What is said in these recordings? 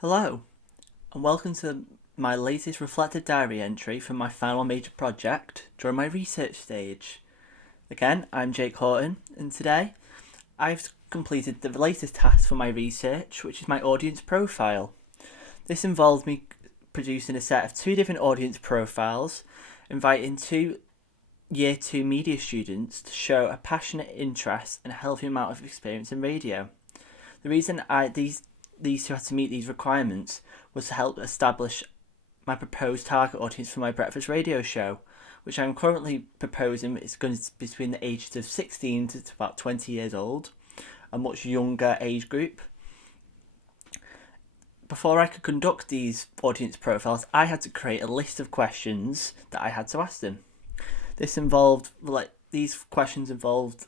Hello, and welcome to my latest reflective diary entry from my final major project during my research stage. Again, I'm Jake Horton, and today I've completed the latest task for my research, which is my audience profile. This involved me producing a set of two different audience profiles, inviting two Year 2 media students to show a passionate interest and a healthy amount of experience in radio. The reason these two had to meet these requirements was to help establish my proposed target audience for my breakfast radio show, which I'm currently proposing is going to be between the ages of 16 to about 20 years old, a much younger age group. Before I could conduct these audience profiles, I had to create a list of questions that I had to ask them. These questions involved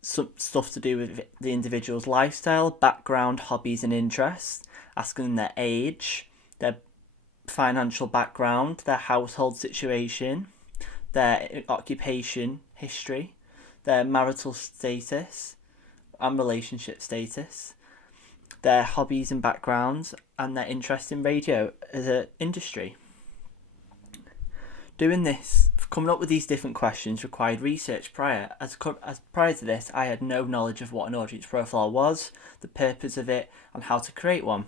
some stuff to do with the individual's lifestyle, background, hobbies and interests, asking them their age, their financial background, their household situation, their occupation history, their marital status and relationship status, their hobbies and backgrounds, and their interest in radio as an industry. Coming up with these different questions required research prior. As prior to this, I had no knowledge of what an audience profile was, the purpose of it, and how to create one.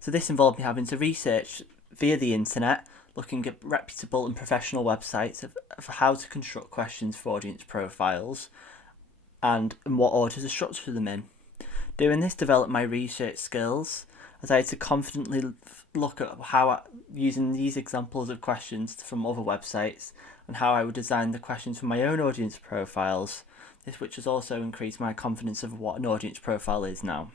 So this involved me having to research via the internet, looking at reputable and professional websites of how to construct questions for audience profiles, and what order to structure them in. Doing this developed my research skills, as I had to confidently look at using these examples of questions from other websites and how I would design the questions for my own audience profiles, which has also increased my confidence of what an audience profile is now.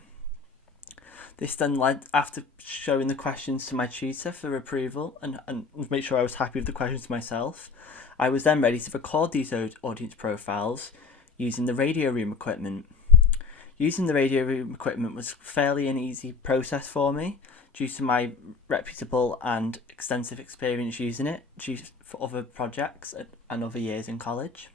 This then led, after showing the questions to my tutor for approval and make sure I was happy with the questions myself, I was then ready to record these audience profiles using the radio room equipment. Using the radio room equipment was fairly an easy process for me due to my reputable and extensive experience using it for other projects and other years in college.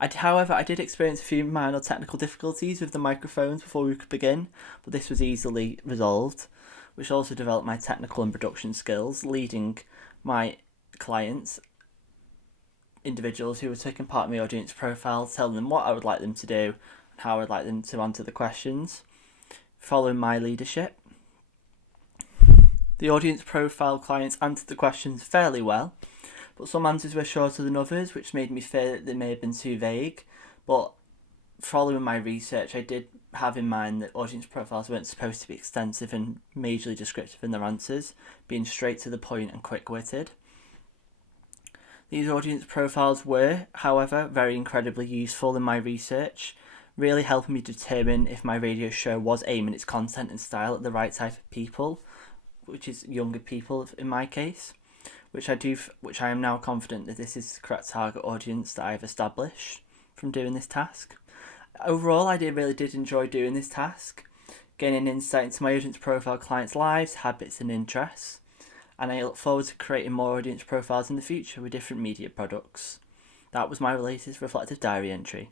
However, I did experience a few minor technical difficulties with the microphones before we could begin, but this was easily resolved, which also developed my technical and production skills, leading my clients, individuals who were taking part in my audience profile, telling them what I would like them to do, how I'd like them to answer the questions, following my leadership. The audience profile clients answered the questions fairly well, but some answers were shorter than others, which made me fear that they may have been too vague. But following my research, I did have in mind that audience profiles weren't supposed to be extensive and majorly descriptive in their answers, being straight to the point and quick-witted. These audience profiles were, however, very incredibly useful in my research, really helping me determine if my radio show was aiming its content and style at the right type of people, which is younger people in my case, which I am now confident that this is the correct target audience that I've established from doing this task. Overall, I really did enjoy doing this task, gaining insight into my audience profile clients' lives, habits and interests, and I look forward to creating more audience profiles in the future with different media products. That was my latest reflective diary entry.